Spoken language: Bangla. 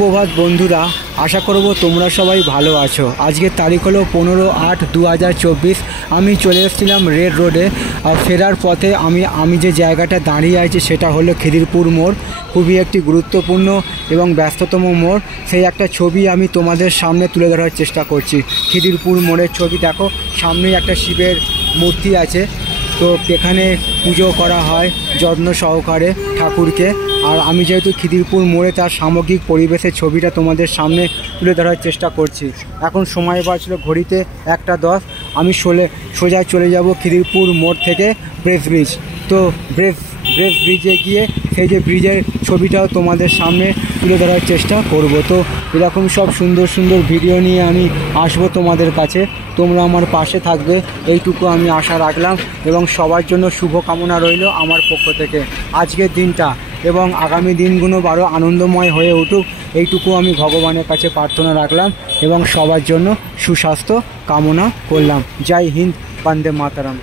সুপ্রভাত বন্ধুরা, আশা করব তোমরা সবাই ভালো আছো। আজকের তারিখ হলো 15/8/2024। আমি চলে এসেছিলাম রেড রোডে। আর ফেরার পথে আমি যে জায়গাটা দাঁড়িয়ে আছি সেটা হলো খিদিরপুর মোড়। খুবই একটি গুরুত্বপূর্ণ এবং ব্যস্ততম মোড়। সেই একটা ছবি আমি তোমাদের সামনে তুলে ধরার চেষ্টা করছি। খিদিরপুর মোড়ের ছবি দেখো, সামনেই একটা শিবের মূর্তি আছে। তো এখানে পুজো করা হয় যত্ন সহকারে ঠাকুরকে। আর আমি যেহেতু খিদিরপুর মোড়ে, তার সামগ্রিক পরিবেশের ছবিটা তোমাদের সামনে তুলে ধরার চেষ্টা করছি। এখন সময় বাজলো ঘড়িতে 1:10। আমি সোজা চলে যাব খিদিরপুর মোড় থেকে ব্রেস ব্রিজ। তো ব্রেস ব্রিজে গিয়ে সেই যে ব্রিজের ছবিটাও তোমাদের সামনে তুলে ধরার চেষ্টা করব। তো এরকম সব সুন্দর সুন্দর ভিডিও নিয়ে আমি আসবো তোমাদের কাছে। তোমরা আমার পাশে থাকবে, এইটুকু আমি আশা রাখলাম। এবং সবার জন্য শুভকামনা রইল আমার পক্ষ থেকে। আজকের দিনটা এবং আগামী দিনগুলো আরও আনন্দময় হয়ে উঠুক, এইটুকু আমি ভগবানের কাছে প্রার্থনা রাখলাম এবং সবার জন্য সুস্বাস্থ্য কামনা করলাম। জয় হিন্দ, বন্দে মাতরম।